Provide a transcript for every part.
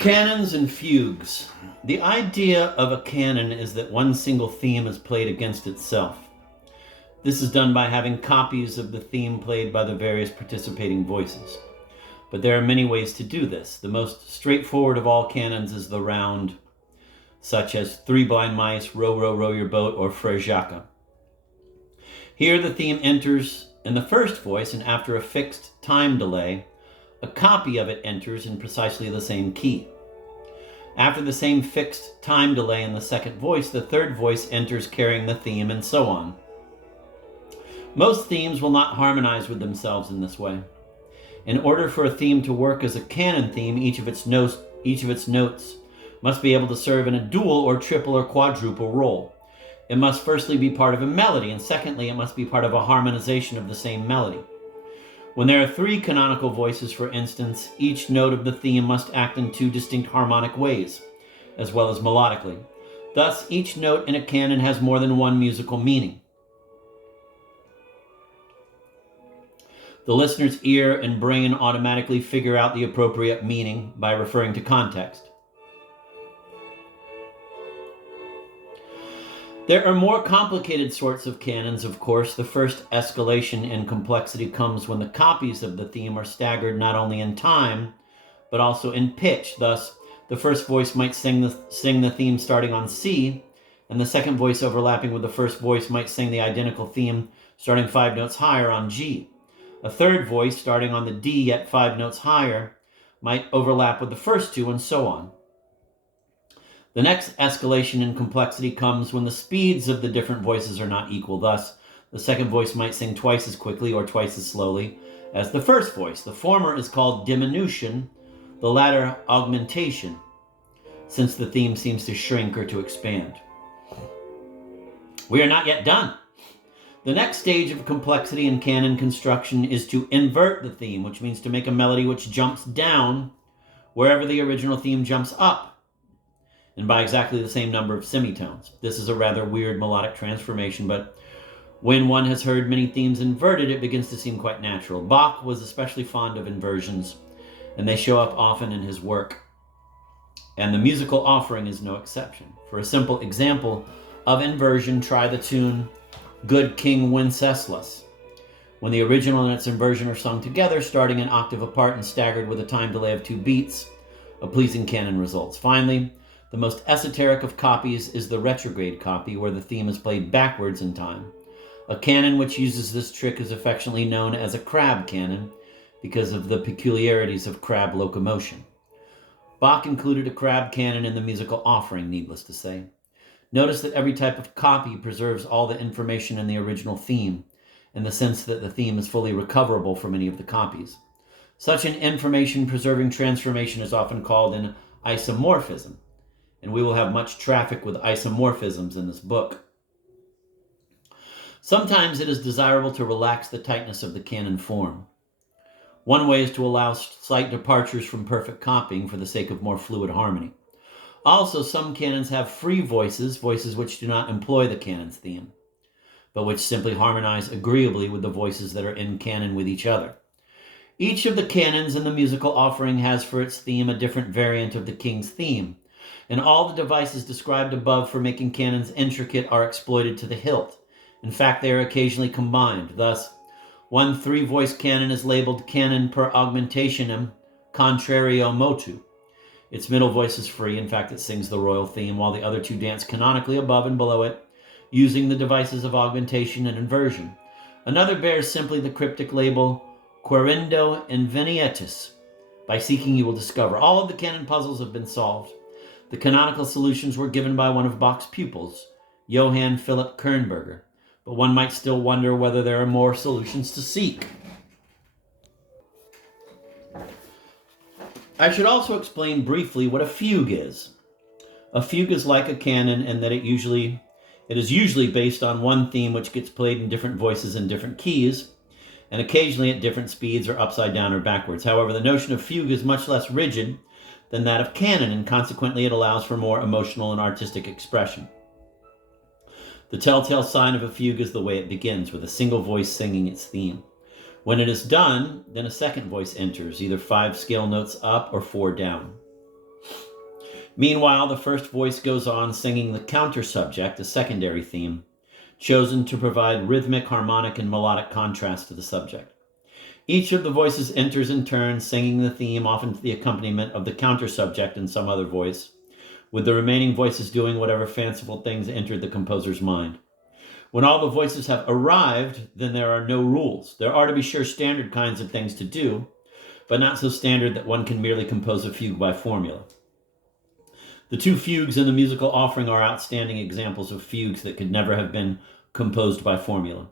Canons and fugues. The idea of a canon is that one single theme is played against itself. This is done by having copies of the theme played by the various participating voices. But there are many ways to do this. The most straightforward of all canons is the round, such as Three Blind Mice, Row, Row, Row Your Boat, or Frere Jacques. Here the theme enters in the first voice, and after a fixed time delay, a copy of it enters in precisely the same key. After the same fixed time delay in the second voice, the third voice enters carrying the theme, and so on. Most themes will not harmonize with themselves in this way. In order for a theme to work as a canon theme, each of its notes must be able to serve in a dual or triple or quadruple role. It must firstly be part of a melody, and secondly, it must be part of a harmonization of the same melody. When there are three canonical voices, for instance, each note of the theme must act in two distinct harmonic ways, as well as melodically. Thus, each note in a canon has more than one musical meaning. The listener's ear and brain automatically figure out the appropriate meaning by referring to context. There are more complicated sorts of canons, of course. The first escalation in complexity comes when the copies of the theme are staggered not only in time, but also in pitch. Thus, the first voice might sing the theme starting on C, and the second voice overlapping with the first voice might sing the identical theme starting 5 notes higher on G. A third voice starting on the D yet 5 notes higher might overlap with the first two, and so on. The next escalation in complexity comes when the speeds of the different voices are not equal. Thus, the second voice might sing twice as quickly or twice as slowly as the first voice. The former is called diminution, the latter augmentation, since the theme seems to shrink or to expand. We are not yet done. The next stage of complexity in canon construction is to invert the theme, which means to make a melody which jumps down wherever the original theme jumps up, and by exactly the same number of semitones. This is a rather weird melodic transformation, but when one has heard many themes inverted, it begins to seem quite natural. Bach was especially fond of inversions, and they show up often in his work. And the musical offering is no exception. For a simple example of inversion, try the tune Good King Wenceslas, when the original and its inversion are sung together, starting an octave apart and staggered with a time delay of 2 beats. A pleasing canon results. Finally, the most esoteric of copies is the retrograde copy, where the theme is played backwards in time. A canon which uses this trick is affectionately known as a crab canon because of the peculiarities of crab locomotion. Bach included a crab canon in the musical offering, needless to say. Notice that every type of copy preserves all the information in the original theme, in the sense that the theme is fully recoverable from any of the copies. Such an information-preserving transformation is often called an isomorphism, and we will have much traffic with isomorphisms in this book. Sometimes it is desirable to relax the tightness of the canon form. One way is to allow slight departures from perfect copying for the sake of more fluid harmony. Also, some canons have free voices, voices which do not employ the canon's theme, but which simply harmonize agreeably with the voices that are in canon with each other. Each of the canons in the musical offering has for its theme a different variant of the king's theme, and all the devices described above for making canons intricate are exploited to the hilt. In fact, they are occasionally combined. Thus, one 3-voice canon is labeled canon per augmentationem contrario motu. Its middle voice is free. In fact, it sings the royal theme, while the other 2 dance canonically above and below it, using the devices of augmentation and inversion. Another bears simply the cryptic label querendo invenietis. By seeking, you will discover. All of the canon puzzles have been solved. The canonical solutions were given by one of Bach's pupils, Johann Philipp Kernberger, but one might still wonder whether there are more solutions to seek. I should also explain briefly what a fugue is. A fugue is like a canon in that it is usually based on one theme which gets played in different voices in different keys, and occasionally at different speeds or upside down or backwards. However, the notion of fugue is much less rigid than that of canon, and consequently it allows for more emotional and artistic expression. The telltale sign of a fugue is the way it begins, with a single voice singing its theme. When it is done, then a second voice enters, either 5 scale notes up or 4 down. Meanwhile, the first voice goes on singing the counter subject, a secondary theme, chosen to provide rhythmic, harmonic, and melodic contrast to the subject. Each of the voices enters in turn, singing the theme, often to the accompaniment of the counter subject in some other voice, with the remaining voices doing whatever fanciful things entered the composer's mind. When all the voices have arrived, then there are no rules. There are, to be sure, standard kinds of things to do, but not so standard that one can merely compose a fugue by formula. The two fugues in the musical offering are outstanding examples of fugues that could never have been composed by formula.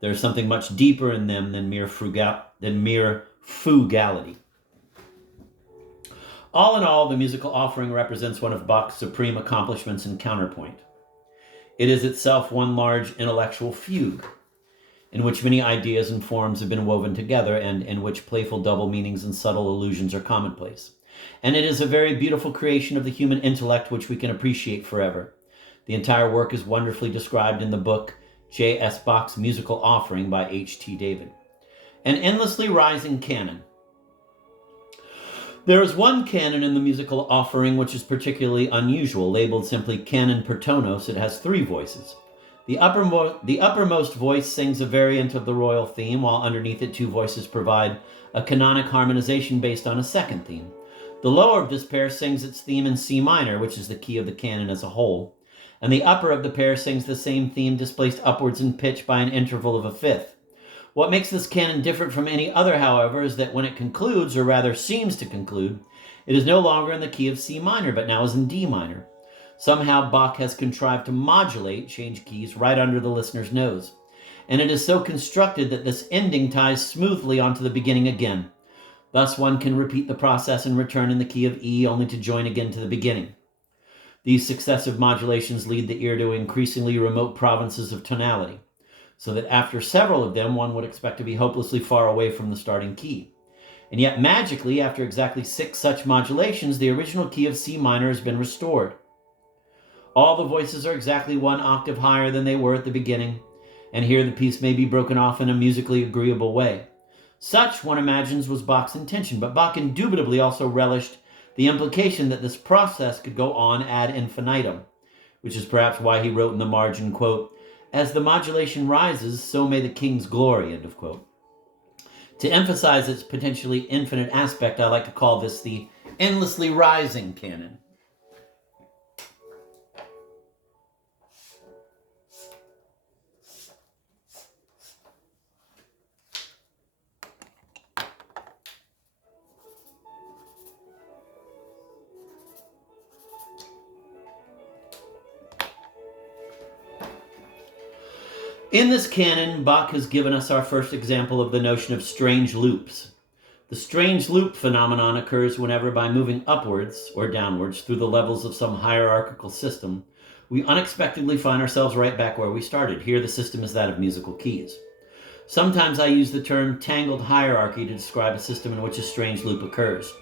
There is something much deeper in them than mere fugality. All in all, the musical offering represents one of Bach's supreme accomplishments and counterpoint. It is itself one large intellectual fugue, in which many ideas and forms have been woven together, and in which playful double meanings and subtle allusions are commonplace. And it is a very beautiful creation of the human intellect which we can appreciate forever. The entire work is wonderfully described in the book J.S. Bach's Musical Offering by H.T. David. An endlessly rising canon. There is one canon in the musical offering which is particularly unusual, labeled simply canon per tonos. It has 3 voices. The uppermost voice sings a variant of the royal theme, while underneath it 2 voices provide a canonic harmonization based on a second theme. The lower of this pair sings its theme in C minor, which is the key of the canon as a whole, and the upper of the pair sings the same theme displaced upwards in pitch by an interval of a fifth. What makes this canon different from any other, however, is that when it concludes, or rather seems to conclude, it is no longer in the key of C minor, but now is in D minor. Somehow Bach has contrived to modulate, change keys, right under the listener's nose. And it is so constructed that this ending ties smoothly onto the beginning again. Thus one can repeat the process and return in the key of E, only to join again to the beginning. These successive modulations lead the ear to increasingly remote provinces of tonality, so that after several of them, one would expect to be hopelessly far away from the starting key. And yet magically, after exactly 6 such modulations, the original key of C minor has been restored. All the voices are exactly 1 octave higher than they were at the beginning, and here the piece may be broken off in a musically agreeable way. Such, one imagines, was Bach's intention, but Bach indubitably also relished the implication that this process could go on ad infinitum, which is perhaps why he wrote in the margin, quote, "As the modulation rises, so may the king's glory," end of quote. To emphasize its potentially infinite aspect, I like to call this the endlessly rising canon. In this canon, Bach has given us our first example of the notion of strange loops. The strange loop phenomenon occurs whenever, by moving upwards or downwards through the levels of some hierarchical system, we unexpectedly find ourselves right back where we started. Here the system is that of musical keys. Sometimes I use the term tangled hierarchy to describe a system in which a strange loop occurs.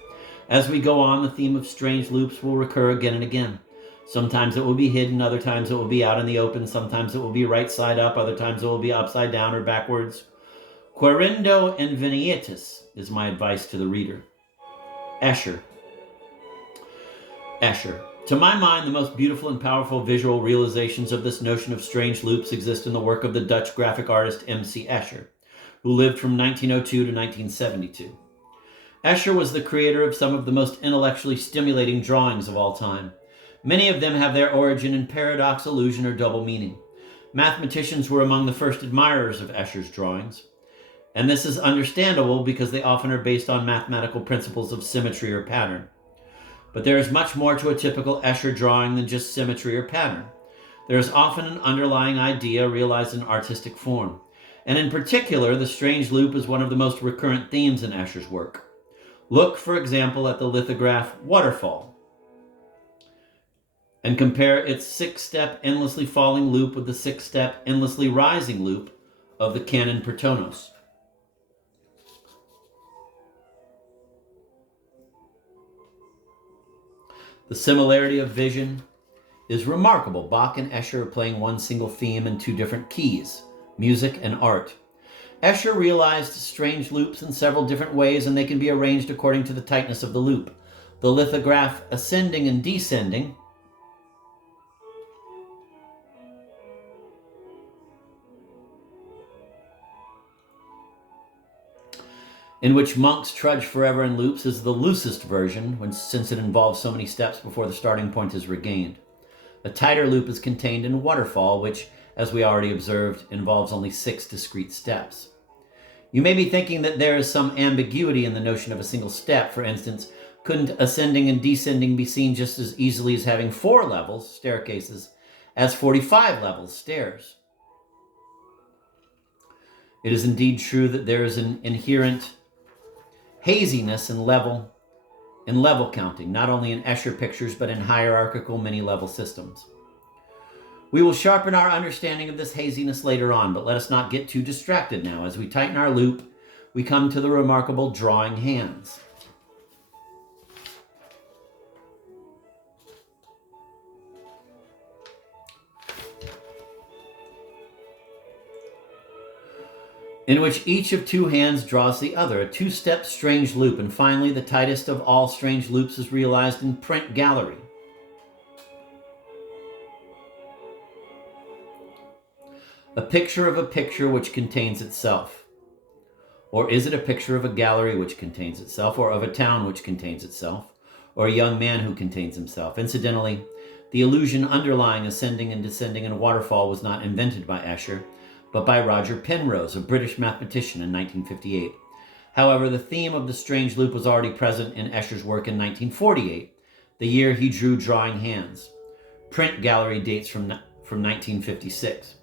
As we go on, the theme of strange loops will recur again and again. Sometimes it will be hidden, other times it will be out in the open, sometimes it will be right side up, other times it will be upside down or backwards. Queriendo invenietis is my advice to the reader. Escher. To my mind, the most beautiful and powerful visual realizations of this notion of strange loops exist in the work of the Dutch graphic artist M.C. Escher, who lived from 1902 to 1972. Escher was the creator of some of the most intellectually stimulating drawings of all time. Many of them have their origin in paradox, illusion, or double meaning. Mathematicians were among the first admirers of Escher's drawings, and this is understandable because they often are based on mathematical principles of symmetry or pattern. But there is much more to a typical Escher drawing than just symmetry or pattern. There is often an underlying idea realized in artistic form, and in particular, the strange loop is one of the most recurrent themes in Escher's work. Look, for example, at the lithograph Waterfall, and compare its 6-step endlessly falling loop with the 6-step endlessly rising loop of the canon per tonos. The similarity of vision is remarkable. Bach and Escher are playing one single theme in 2 different keys, music and art. Escher realized strange loops in several different ways, and they can be arranged according to the tightness of the loop. the lithograph ascending and descending, in which monks trudge forever in loops, is the loosest version, since it involves so many steps before the starting point is regained. A tighter loop is contained in Waterfall, which, as we already observed, involves only 6 discrete steps. You may be thinking that there is some ambiguity in the notion of a single step. For instance, couldn't ascending and descending be seen just as easily as having 4 levels, staircases, as 45 levels, stairs? It is indeed true that there is an inherent haziness in level counting, not only in Escher pictures, but in hierarchical many-level systems. We will sharpen our understanding of this haziness later on, but let us not get too distracted now. As we tighten our loop, we come to the remarkable drawing hands. In which each of 2 hands draws the other, a 2-step strange loop, and finally the tightest of all strange loops is realized in Print Gallery. A picture of a picture which contains itself. Or is it a picture of a gallery which contains itself, or of a town which contains itself, or a young man who contains himself? Incidentally, the illusion underlying ascending and descending in a waterfall was not invented by Escher, but by Roger Penrose, a British mathematician, in 1958. However, the theme of the strange loop was already present in Escher's work in 1948, the year he drew Drawing Hands. Print Gallery dates from 1956.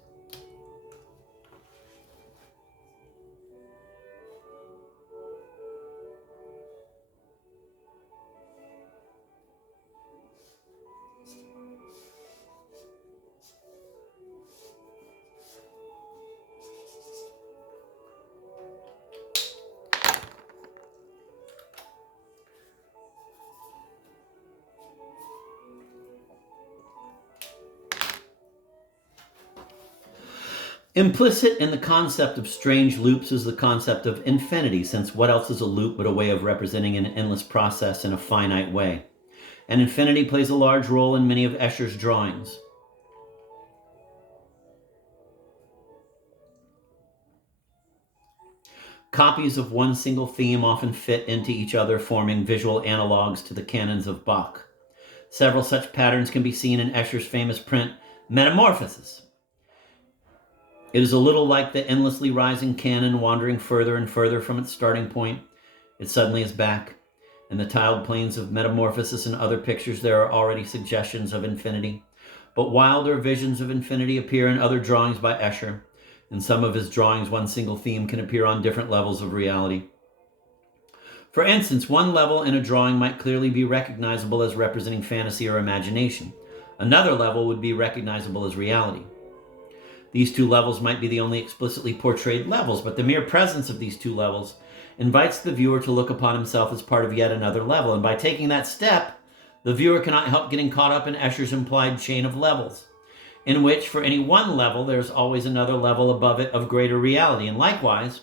Implicit in the concept of strange loops is the concept of infinity, since what else is a loop but a way of representing an endless process in a finite way? And infinity plays a large role in many of Escher's drawings. Copies of one single theme often fit into each other, forming visual analogues to the canons of Bach. Several such patterns can be seen in Escher's famous print, Metamorphosis. It is a little like the endlessly rising canon wandering further and further from its starting point. It suddenly is back. In the tiled plains of Metamorphosis and other pictures, there are already suggestions of infinity. But wilder visions of infinity appear in other drawings by Escher. In some of his drawings, one single theme can appear on different levels of reality. For instance, one level in a drawing might clearly be recognizable as representing fantasy or imagination. Another level would be recognizable as reality. These 2 levels might be the only explicitly portrayed levels, but the mere presence of these 2 levels invites the viewer to look upon himself as part of yet another level, and by taking that step, the viewer cannot help getting caught up in Escher's implied chain of levels, in which for any one level there is always another level above it of greater reality, and likewise,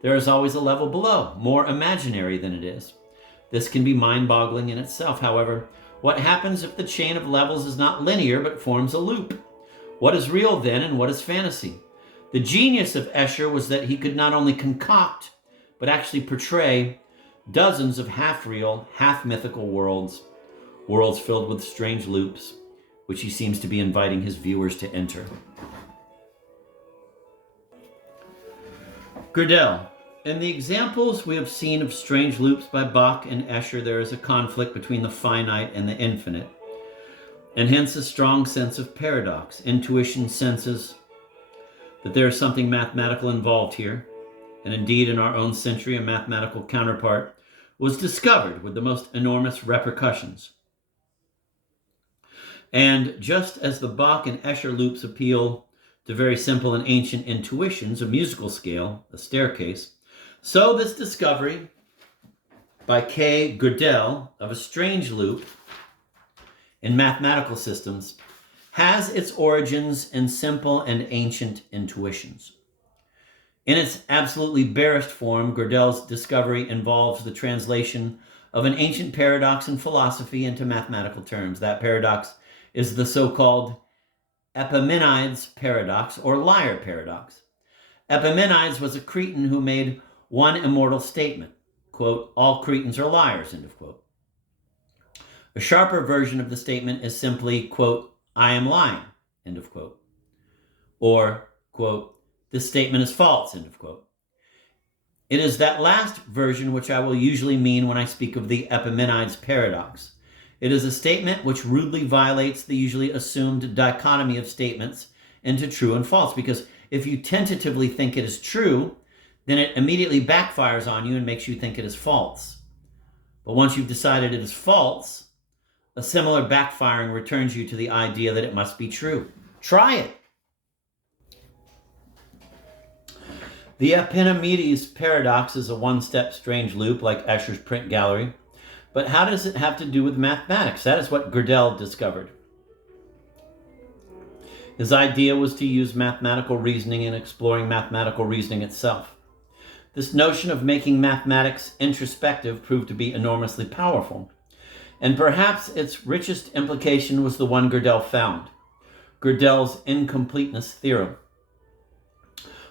there is always a level below, more imaginary than it is. This can be mind-boggling in itself. However, what happens if the chain of levels is not linear but forms a loop? What is real then, and what is fantasy? The genius of Escher was that he could not only concoct, but actually portray dozens of half-real, half-mythical worlds filled with strange loops, which he seems to be inviting his viewers to enter. Godel. In the examples we have seen of strange loops by Bach and Escher, there is a conflict between the finite and the infinite, and hence a strong sense of paradox. Intuition senses that there is something mathematical involved here, and indeed in our own century a mathematical counterpart was discovered with the most enormous repercussions. And just as the Bach and Escher loops appeal to very simple and ancient intuitions, a musical scale, a staircase, so this discovery by K. Godel of a strange loop in mathematical systems has its origins in simple and ancient intuitions. In its absolutely barest form, Godel's discovery involves the translation of an ancient paradox in philosophy into mathematical terms. That paradox is the so-called Epimenides paradox, or liar paradox. Epimenides was a Cretan who made one immortal statement, quote, "All Cretans are liars," end of quote. A sharper version of the statement is simply, quote, "I am lying," end of quote. Or, quote, "This statement is false," end of quote. It is that last version which I will usually mean when I speak of the Epimenides paradox. It is a statement which rudely violates the usually assumed dichotomy of statements into true and false, because if you tentatively think it is true, then it immediately backfires on you and makes you think it is false. But once you've decided it is false, a similar backfiring returns you to the idea that it must be true. Try it. The Epimenides paradox is a one-step strange loop like Escher's print gallery. But how does it have to do with mathematics? That is what Godel discovered. His idea was to use mathematical reasoning in exploring mathematical reasoning itself. This notion of making mathematics introspective proved to be enormously powerful. And perhaps its richest implication was the one Godel found, Gödel's incompleteness theorem.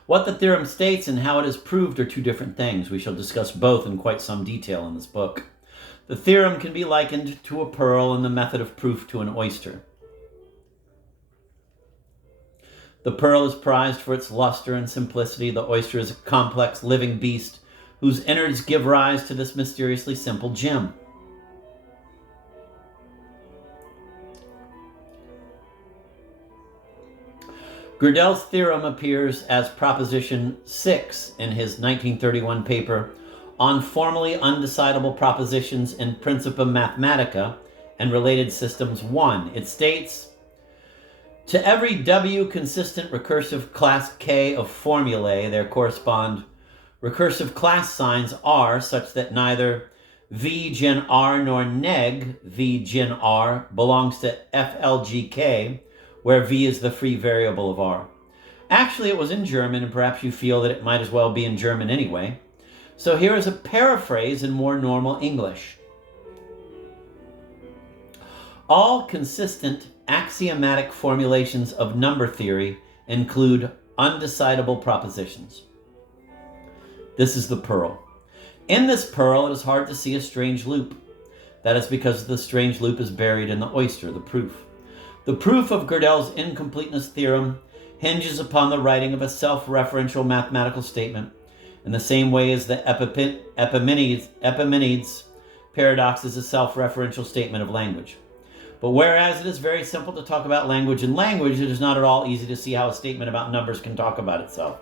What the theorem states and how it is proved are two different things. We shall discuss both in quite some detail in this book. The theorem can be likened to a pearl and the method of proof to an oyster. The pearl is prized for its luster and simplicity. The oyster is a complex living beast whose innards give rise to this mysteriously simple gem. Gödel's theorem appears as Proposition 6 in his 1931 paper on formally undecidable propositions in Principia Mathematica and Related Systems 1. It states, to every W consistent recursive class K of formulae, there correspond recursive class signs R such that neither V gen R nor neg V gen R belongs to FLGK, where V is the free variable of R. Actually, it was in German, and perhaps you feel that it might as well be in German anyway. So here is a paraphrase in more normal English. All consistent axiomatic formulations of number theory include undecidable propositions. This is the pearl. In this pearl, it is hard to see a strange loop. That is because the strange loop is buried in the oyster, the proof. The proof of Gödel's incompleteness theorem hinges upon the writing of a self-referential mathematical statement in the same way as the Epimenides paradox is a self-referential statement of language. But whereas it is very simple to talk about language in language, it is not at all easy to see how a statement about numbers can talk about itself.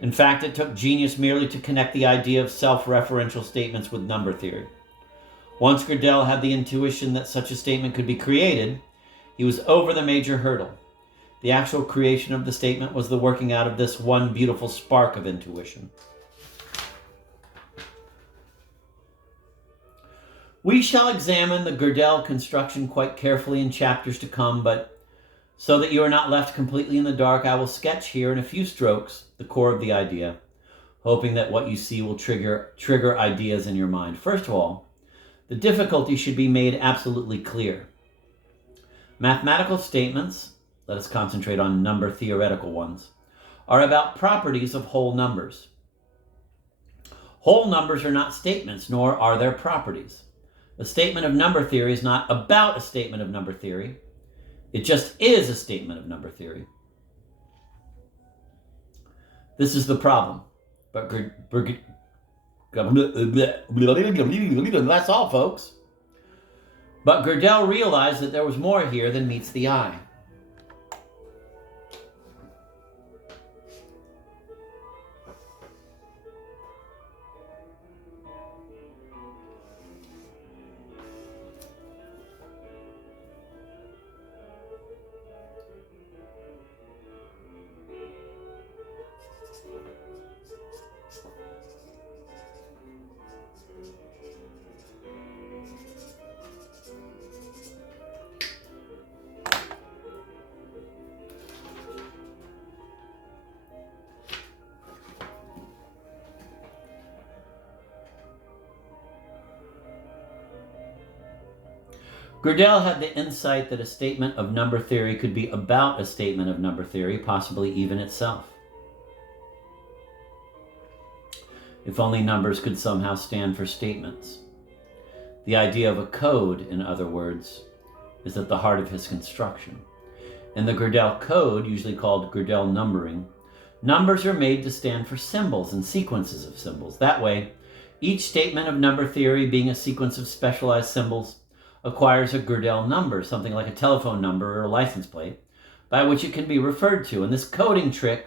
In fact, it took genius merely to connect the idea of self-referential statements with number theory. Once Godel had the intuition that such a statement could be created, he was over the major hurdle. The actual creation of the statement was the working out of this one beautiful spark of intuition. We shall examine the Godel construction quite carefully in chapters to come, but so that you are not left completely in the dark, I will sketch here in a few strokes the core of the idea, hoping that what you see will trigger ideas in your mind. First of all, the difficulty should be made absolutely clear. Mathematical statements, let us concentrate on number theoretical ones, are about properties of whole numbers. Whole numbers are not statements, nor are their properties. A statement of number theory is not about a statement of number theory. It just is a statement of number theory. This is the problem. But that's all, folks. But Godel realized that there was more here than meets the eye. Godel had the insight that a statement of number theory could be about a statement of number theory, possibly even itself. If only numbers could somehow stand for statements. The idea of a code, in other words, is at the heart of his construction. In the Godel code, usually called Godel numbering, numbers are made to stand for symbols and sequences of symbols. That way, each statement of number theory, being a sequence of specialized symbols, acquires a Godel number, something like a telephone number or a license plate, by which it can be referred to. And this coding trick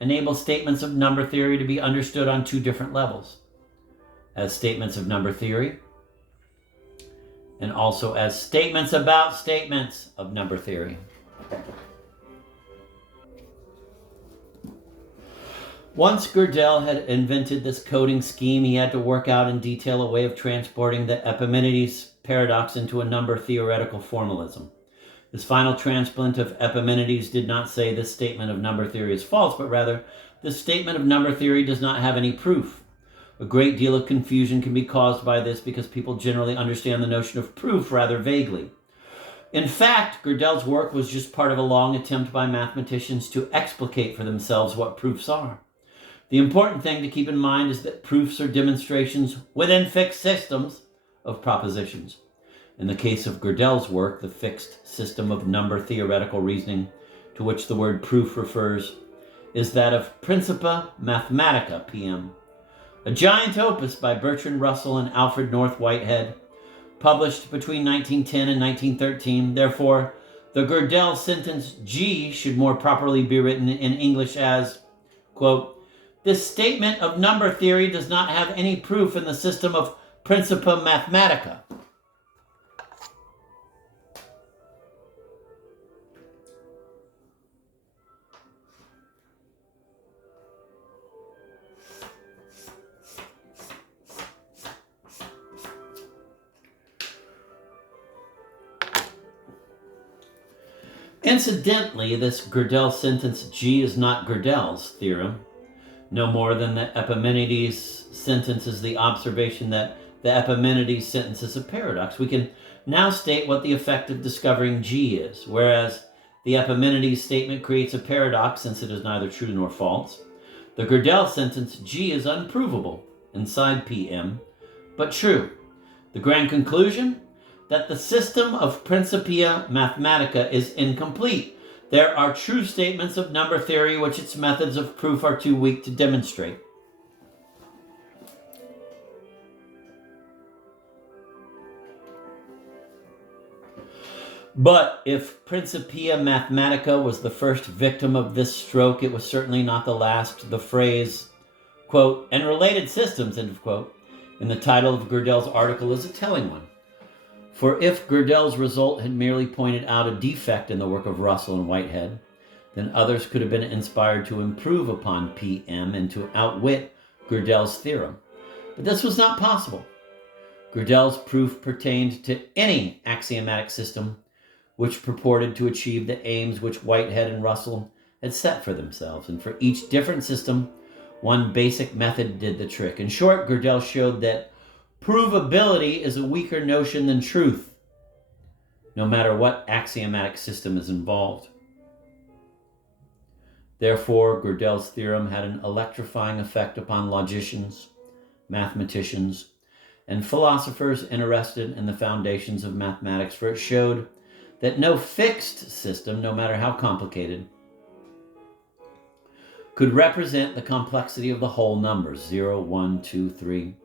enables statements of number theory to be understood on two different levels: as statements of number theory, and also as statements about statements of number theory. Once Godel had invented this coding scheme, he had to work out in detail a way of transporting the Epimenides paradox into a number theoretical formalism. This final transplant of Epimenides did not say this statement of number theory is false, but rather, this statement of number theory does not have any proof. A great deal of confusion can be caused by this because people generally understand the notion of proof rather vaguely. In fact, Godel's work was just part of a long attempt by mathematicians to explicate for themselves what proofs are. The important thing to keep in mind is that proofs are demonstrations within fixed systems of propositions. In the case of Godel's work, the fixed system of number theoretical reasoning to which the word proof refers is that of Principia Mathematica, PM, a giant opus by Bertrand Russell and Alfred North Whitehead, published between 1910 and 1913. Therefore, the Godel sentence G should more properly be written in English as, quote, "This statement of number theory does not have any proof in the system of Principia Mathematica." Incidentally, this Godel sentence G is not Godel's theorem, no more than the Epimenides sentence is the observation that the Epimenides sentence is a paradox. We can now state what the effect of discovering G is. Whereas the Epimenides statement creates a paradox since it is neither true nor false, the Godel sentence G is unprovable inside PM, but true. The grand conclusion? That the system of Principia Mathematica is incomplete. There are true statements of number theory which its methods of proof are too weak to demonstrate. But if Principia Mathematica was the first victim of this stroke, it was certainly not the last. The phrase, quote, "and related systems," end of quote, in the title of Godel's article is a telling one. For if Godel's result had merely pointed out a defect in the work of Russell and Whitehead, then others could have been inspired to improve upon PM and to outwit Godel's theorem. But this was not possible. Godel's proof pertained to any axiomatic system which purported to achieve the aims which Whitehead and Russell had set for themselves. And for each different system, one basic method did the trick. In short, Godel showed that provability is a weaker notion than truth, no matter what axiomatic system is involved. Therefore, Godel's theorem had an electrifying effect upon logicians, mathematicians, and philosophers interested in the foundations of mathematics, for it showed that no fixed system, no matter how complicated, could represent the complexity of the whole numbers, 0, 1, 2, 3.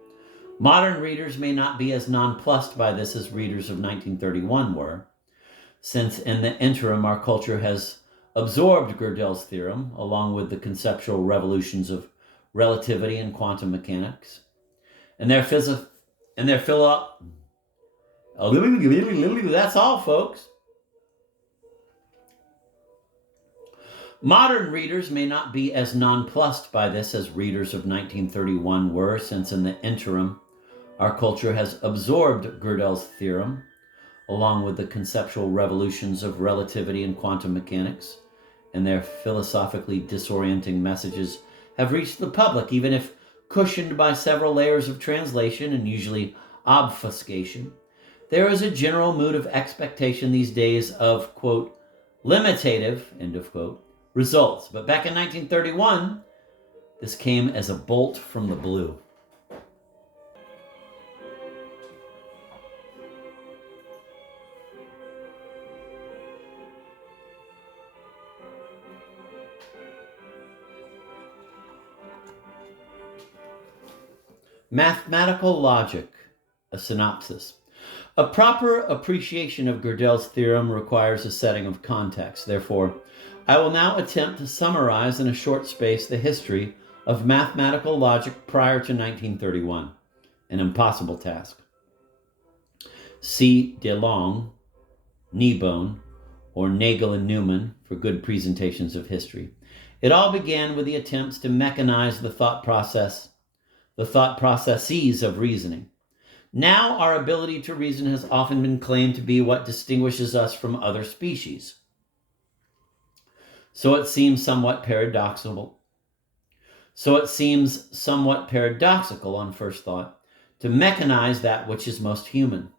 Modern readers may not be as nonplussed by this as readers of 1931 were, since in the interim our culture has absorbed Godel's theorem, along with the conceptual revolutions of relativity and quantum mechanics, and that's all, folks. Modern readers may not be as nonplussed by this as readers of 1931 were, since in the interim our culture has absorbed Godel's theorem, along with the conceptual revolutions of relativity and quantum mechanics, and their philosophically disorienting messages have reached the public, even if cushioned by several layers of translation and usually obfuscation. There is a general mood of expectation these days of, quote, limitative, end of quote, results. But back in 1931, this came as a bolt from the blue. Mathematical logic, a synopsis. A proper appreciation of Godel's theorem requires a setting of context. Therefore, I will now attempt to summarize in a short space the history of mathematical logic prior to 1931, an impossible task. See DeLong, Kneebone, or Nagel and Newman for good presentations of history. It all began with the attempts to mechanize the thought processes of reasoning. Now, our ability to reason has often been claimed to be what distinguishes us from other species. So it seems somewhat paradoxical on first thought to mechanize that which is most human.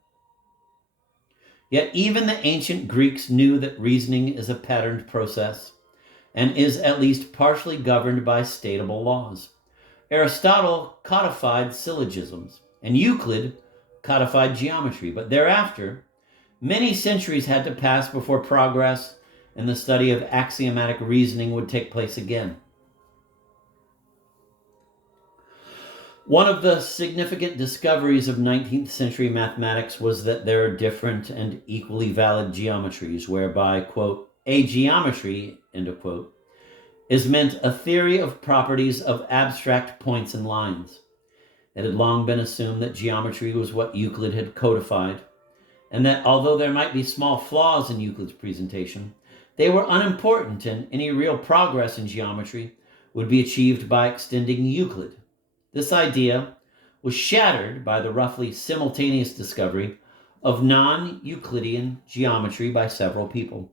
Yet even the ancient Greeks knew that reasoning is a patterned process and is at least partially governed by statable laws. Aristotle codified syllogisms, and Euclid codified geometry, but thereafter, many centuries had to pass before progress in the study of axiomatic reasoning would take place again. One of the significant discoveries of 19th century mathematics was that there are different and equally valid geometries, whereby, quote, a geometry, end of quote, is meant a theory of properties of abstract points and lines. It had long been assumed that geometry was what Euclid had codified, and that although there might be small flaws in Euclid's presentation, they were unimportant, and any real progress in geometry would be achieved by extending Euclid. This idea was shattered by the roughly simultaneous discovery of non-Euclidean geometry by several people,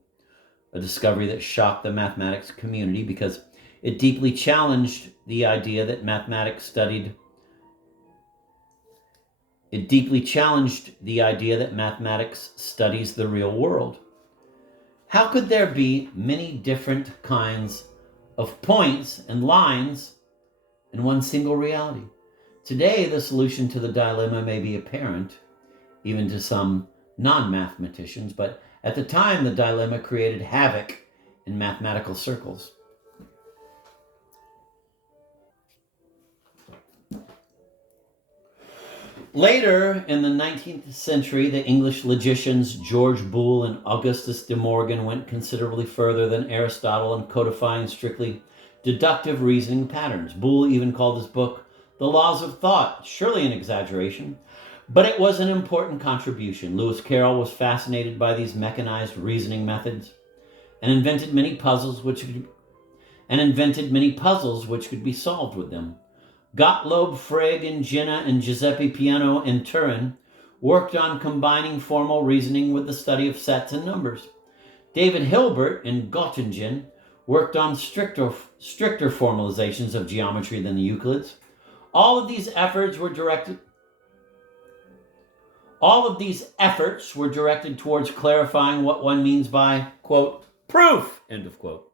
a discovery that shocked the mathematics community because it deeply challenged the idea that mathematics studies the real world. How could there be many different kinds of points and lines in one single reality? Today, the solution to the dilemma may be apparent, even to some non-mathematicians, but at the time, the dilemma created havoc in mathematical circles. Later in the 19th century, the English logicians George Boole and Augustus de Morgan went considerably further than Aristotle in codifying strictly deductive reasoning patterns. Boole even called his book The Laws of Thought, surely an exaggeration, but it was an important contribution. Lewis Carroll was fascinated by these mechanized reasoning methods and invented many puzzles which could be solved with them. Gottlob Frege and Jena and Giuseppe Piano in Turin worked on combining formal reasoning with the study of sets and numbers. David Hilbert in Göttingen worked on stricter formalizations of geometry than the Euclids. All of these efforts were directed towards clarifying what one means by, quote, proof, end of quote.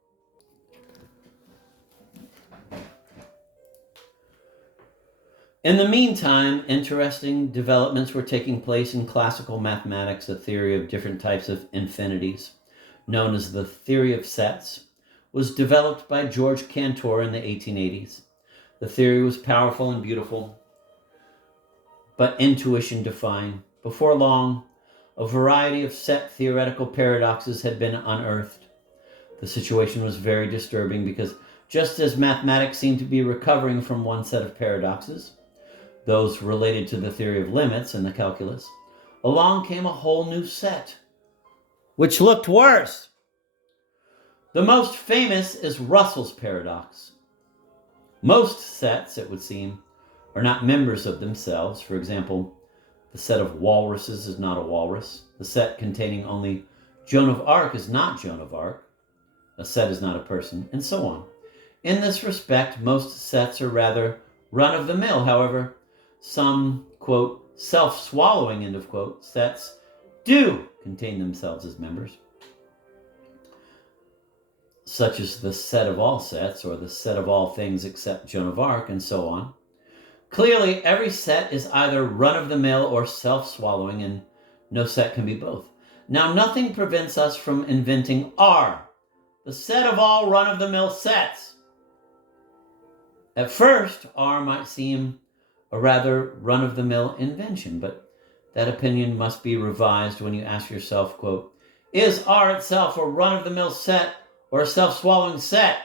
In the meantime, interesting developments were taking place in classical mathematics. A theory of different types of infinities, known as the theory of sets, was developed by George Cantor in the 1880s. The theory was powerful and beautiful, but intuition defying. Before long, a variety of set theoretical paradoxes had been unearthed. The situation was very disturbing because just as mathematics seemed to be recovering from one set of paradoxes, those related to the theory of limits and the calculus, along came a whole new set, which looked worse. The most famous is Russell's paradox. Most sets, it would seem, are not members of themselves. For example, the set of walruses is not a walrus. The set containing only Joan of Arc is not Joan of Arc. A set is not a person, and so on. In this respect, most sets are rather run-of-the-mill. However, some, quote, self-swallowing, end of quote, sets do contain themselves as members, such as the set of all sets, or the set of all things except Joan of Arc, and so on. Clearly, every set is either run-of-the-mill or self-swallowing, and no set can be both. Now, nothing prevents us from inventing R, the set of all run-of-the-mill sets. At first, R might seem a rather run-of-the-mill invention, but that opinion must be revised when you ask yourself, quote, is R itself a run-of-the-mill set or a self-swallowing set?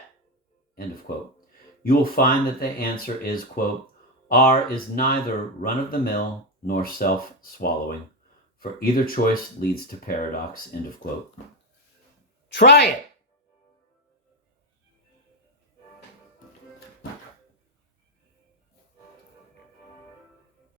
End of quote. You will find that the answer is, quote, R is neither run-of-the-mill nor self-swallowing, for either choice leads to paradox, end of quote. Try it!